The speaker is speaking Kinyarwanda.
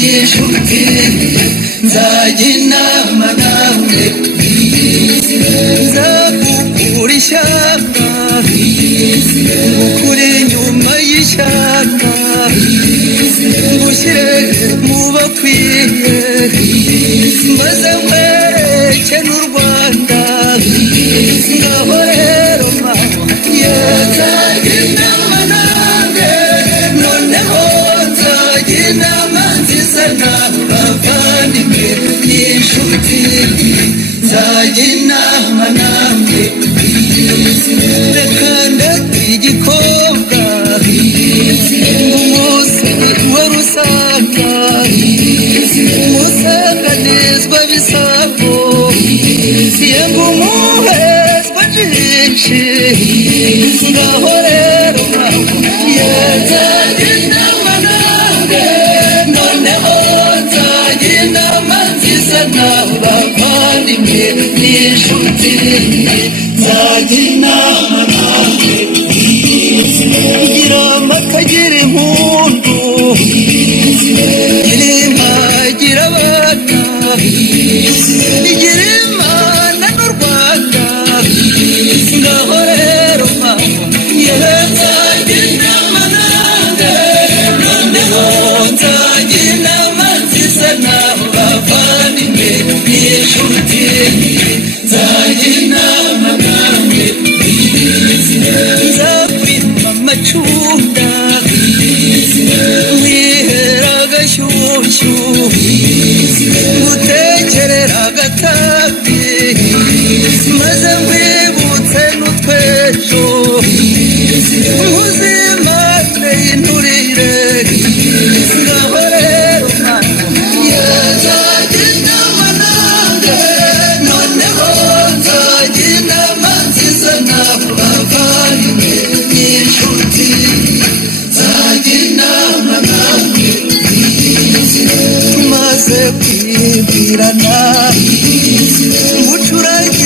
n'inshuti nzajya inama nawe nzakukura ishyamba ngukure inyuma y'ishyamba ngushyire mu bakwiye maze nkwereke n'u Rwanda ngaho rero mama nzajya inama nawe noneho nzajya inama nziza n'abavandimwe n'inshuti nzajya inama nawe reka ndate igikobwa umunsi wa rusanga umusanganizwa bisabo yemwe umuhezwa byinshi ngaho rero nzajya inama nawe noneho nzajya inama nziza n'abavandimwe n'inshuti nzajya inama nawe gira amata gira impundu gira inka gira abana igira imana n'u Rwanda ngaho rero mama nzajya inama nawe noneho nzajya inama nziza n'abavandimwe n'inshuti nzajya inama nawe nzakwima amacunda wihera agashyushyu ngutekerera agatabi maze nkwibutse n'utwejo nkuzimane y'inturire ngaho rero nzajya inama nawe noneho nzajya inama nziza n'abavandimwe n'inshuti nzajya inama nawe tumaze kwibwirana ngucurage